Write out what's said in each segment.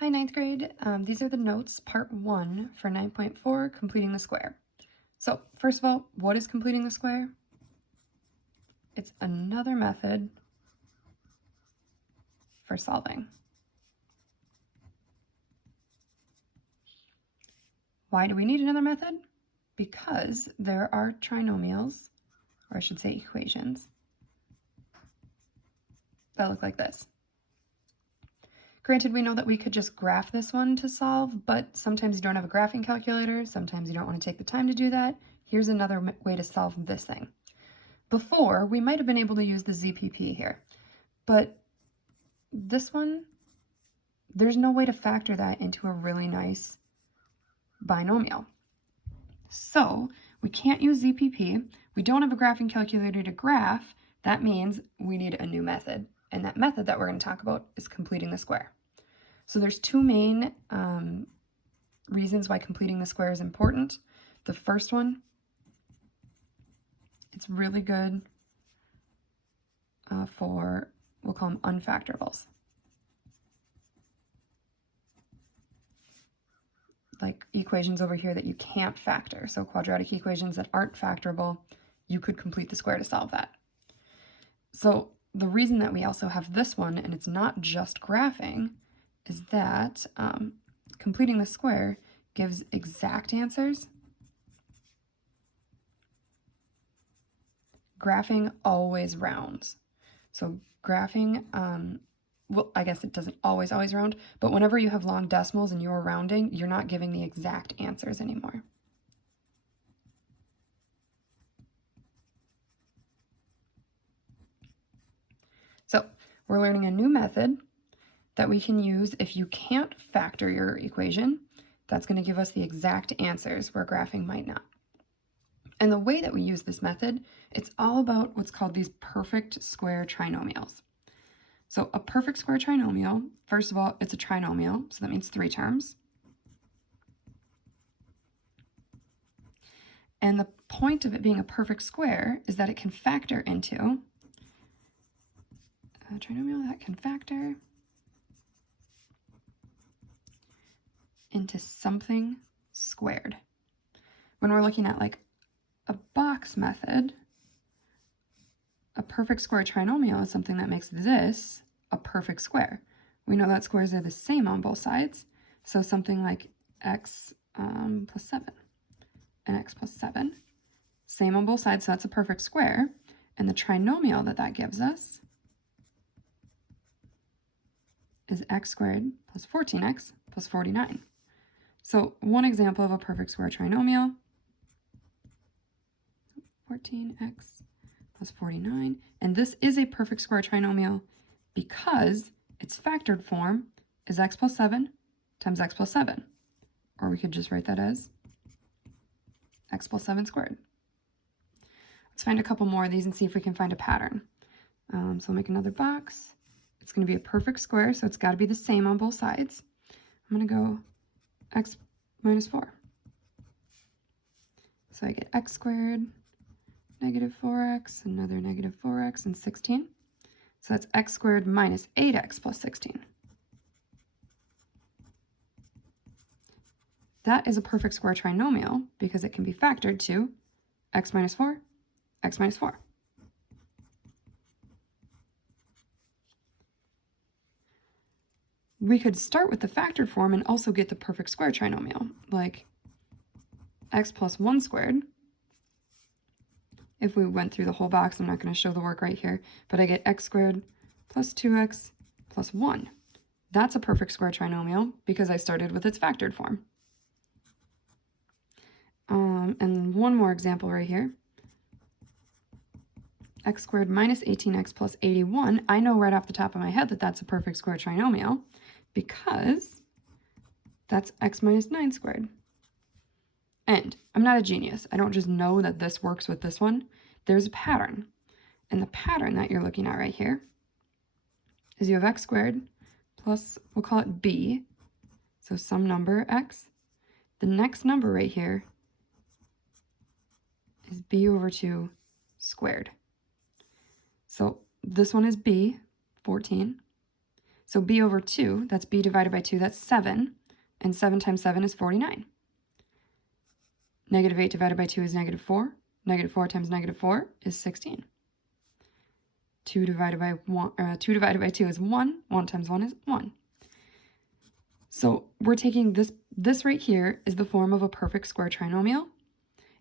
Hi, ninth grade. These are the notes, part 1 for 9.4, completing the square. So first of all, what is completing the square? It's another method for solving. Why do we need another method? Because there are trinomials, or I should say equations, that look like this. Granted, we know that we could just graph this one to solve, but sometimes you don't have a graphing calculator, sometimes you don't want to take the time to do that. Here's another way to solve this thing. Before, we might have been able to use the ZPP here, but this one, there's no way to factor that into a really nice binomial. So we can't use ZPP. We don't have a graphing calculator to graph. That means we need a new method. And that method that we're going to talk about is completing the square. So there's two main reasons why completing the square is important. The first one, it's really good for, we'll call them unfactorables. Like equations over here that you can't factor. So quadratic equations that aren't factorable, you could complete the square to solve that. So the reason that we also have this one, and it's not just graphing, is that completing the square gives exact answers. Graphing always rounds. So graphing, well, I guess it doesn't always round, but whenever you have long decimals and you're rounding, you're not giving the exact answers anymore. So we're learning a new method that we can use if you can't factor your equation. That's going to give us the exact answers where graphing might not. And the way that we use this method, it's all about what's called these perfect square trinomials. So a perfect square trinomial, first of all, it's a trinomial, so that means 3 terms. And the point of it being a perfect square is that it can factor into a trinomial that can factor into something squared. When we're looking at like a box method, a perfect square trinomial is something that makes this a perfect square. We know that squares are the same on both sides, so something like x plus 7 and x plus 7, same on both sides, so that's a perfect square. And the trinomial that gives us is x squared plus 14x plus 49. So one example of a perfect square trinomial, 14x plus 49, and this is a perfect square trinomial because its factored form is x plus 7 times x plus 7, or we could just write that as x plus 7 squared. Let's find a couple more of these and see if we can find a pattern. So I'll make another box. It's going to be a perfect square, so it's got to be the same on both sides. I'm going to go x minus 4. So I get x squared, negative 4x, another negative 4x, and 16. So that's x squared minus 8x plus 16. That is a perfect square trinomial because it can be factored to x minus 4, x minus 4. We could start with the factored form and also get the perfect square trinomial, like x plus 1 squared. If we went through the whole box, I'm not going to show the work right here, but I get x squared plus 2x plus 1. That's a perfect square trinomial because I started with its factored form. And one more example right here. X squared minus 18x plus 81. I know right off the top of my head that that's a perfect square trinomial because that's x minus 9 squared. And I'm not a genius. I don't just know that this works with this one. There's a pattern. And the pattern that you're looking at right here is you have x squared plus, we'll call it b, so some number x. The next number right here is b over 2 squared. So this one is b, 14. So b over 2, that's b divided by 2, that's 7. And 7 times 7 is 49. Negative 8 divided by 2 is negative 4. Negative 4 times negative 4 is 16. 2 divided by 2 is 1. 1 times 1 is 1. So we're taking this right here is the form of a perfect square trinomial,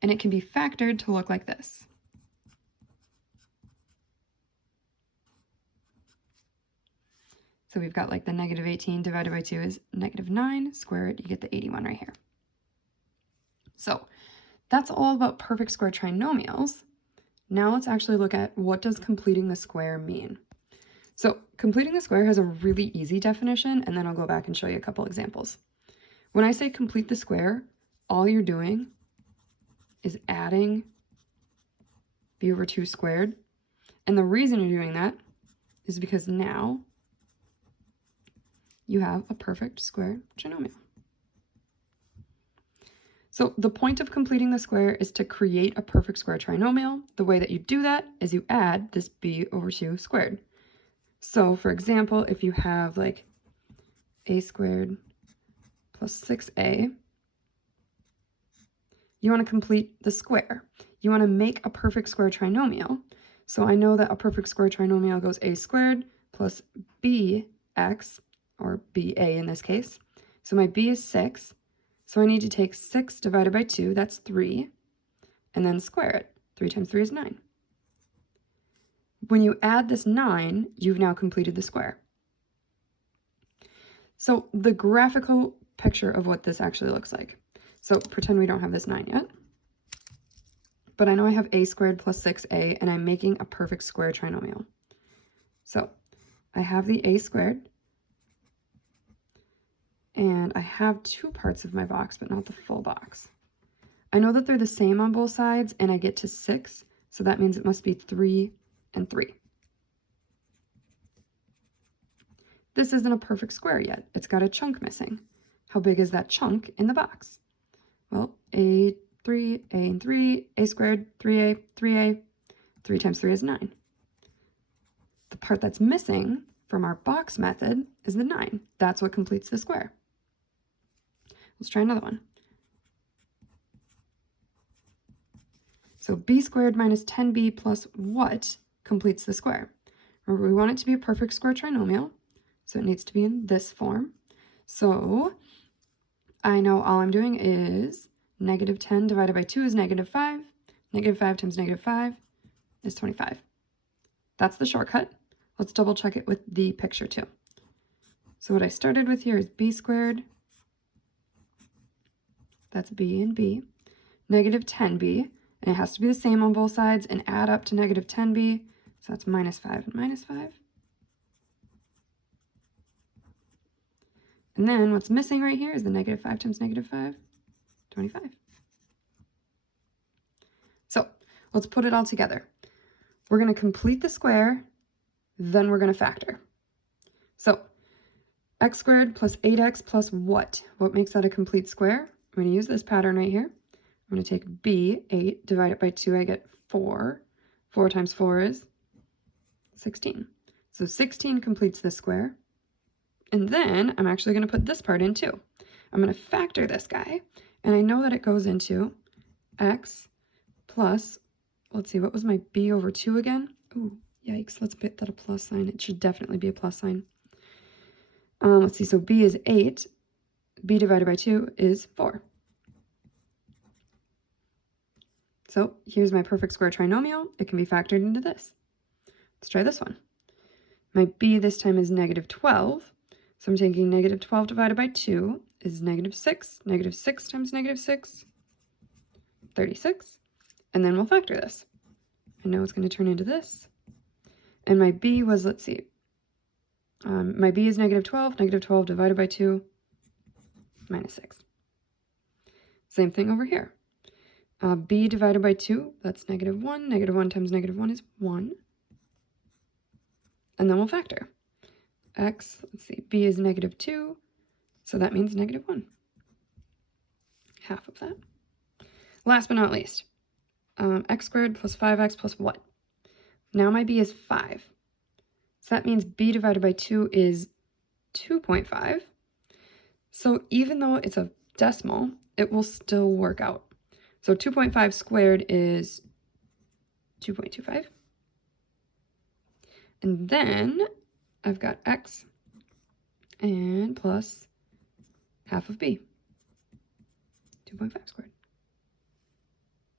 and it can be factored to look like this. So we've got like the negative 18 divided by 2 is negative 9. Square it, you get the 81 right here. So that's all about perfect square trinomials. Now let's actually look at what does completing the square mean. So completing the square has a really easy definition, and then I'll go back and show you a couple examples. When I say complete the square, all you're doing is adding b over 2 squared. And the reason you're doing that is because now you have a perfect square trinomial. So the point of completing the square is to create a perfect square trinomial. The way that you do that is you add this b over 2 squared. So for example, if you have like a squared plus 6a, you want to complete the square. You want to make a perfect square trinomial. So I know that a perfect square trinomial goes a squared plus bx, or ba in this case. So my b is 6. So I need to take 6 divided by 2, that's 3, and then square it. 3 times 3 is 9. When you add this 9, you've now completed the square. So the graphical picture of what this actually looks like. So pretend we don't have this 9 yet. But I know I have a squared plus 6a, and I'm making a perfect square trinomial. So I have the a squared, and I have 2 parts of my box, but not the full box. I know that they're the same on both sides, and I get to 6, so that means it must be 3 and 3. This isn't a perfect square yet. It's got a chunk missing. How big is that chunk in the box? Well, a 3, a and 3, a squared, 3a, 3a, 3 times 3 is 9. The part that's missing from our box method is the 9. That's what completes the square. Let's try another one. So b squared minus 10b plus what completes the square? Remember, we want it to be a perfect square trinomial, so it needs to be in this form. So I know all I'm doing is negative 10 divided by 2 is negative 5. Negative 5 times negative 5 is 25. That's the shortcut. Let's double check it with the picture too. So what I started with here is b squared, that's b and b, negative 10b, and it has to be the same on both sides, and add up to negative 10b, so that's minus 5 and minus 5. And then what's missing right here is the negative 5 times negative 5, 25. So let's put it all together. We're going to complete the square, then we're going to factor. So x squared plus 8x plus what? What makes that a complete square? I'm going to use this pattern right here. I'm going to take b, 8, divide it by 2, I get 4. 4 times 4 is 16. So 16 completes this square. And then I'm actually going to put this part in too. I'm going to factor this guy, and I know that it goes into x plus, let's see, what was my b over 2 again? Ooh, yikes, let's put that a plus sign. It should definitely be a plus sign. Let's see, so b is 8. B divided by 2 is 4. So here's my perfect square trinomial. It can be factored into this. Let's try this one. My b this time is negative 12. So I'm taking negative 12 divided by 2 is negative 6. Negative 6 times negative 6, 36. And then we'll factor this. I know it's going to turn into this. And my b was, let's see, my b is negative 12. Negative 12 divided by 2, minus 6. Same thing over here. B divided by 2, that's negative 1. Negative 1 times negative 1 is 1. And then we'll factor. X, let's see, b is negative 2, so that means negative 1. Half of that. Last but not least, x squared plus 5x plus what? Now my b is 5. So that means b divided by 2 is 2.5. So even though it's a decimal, it will still work out. So 2.5 squared is 2.25. And then I've got x and plus half of b, 2.5 squared.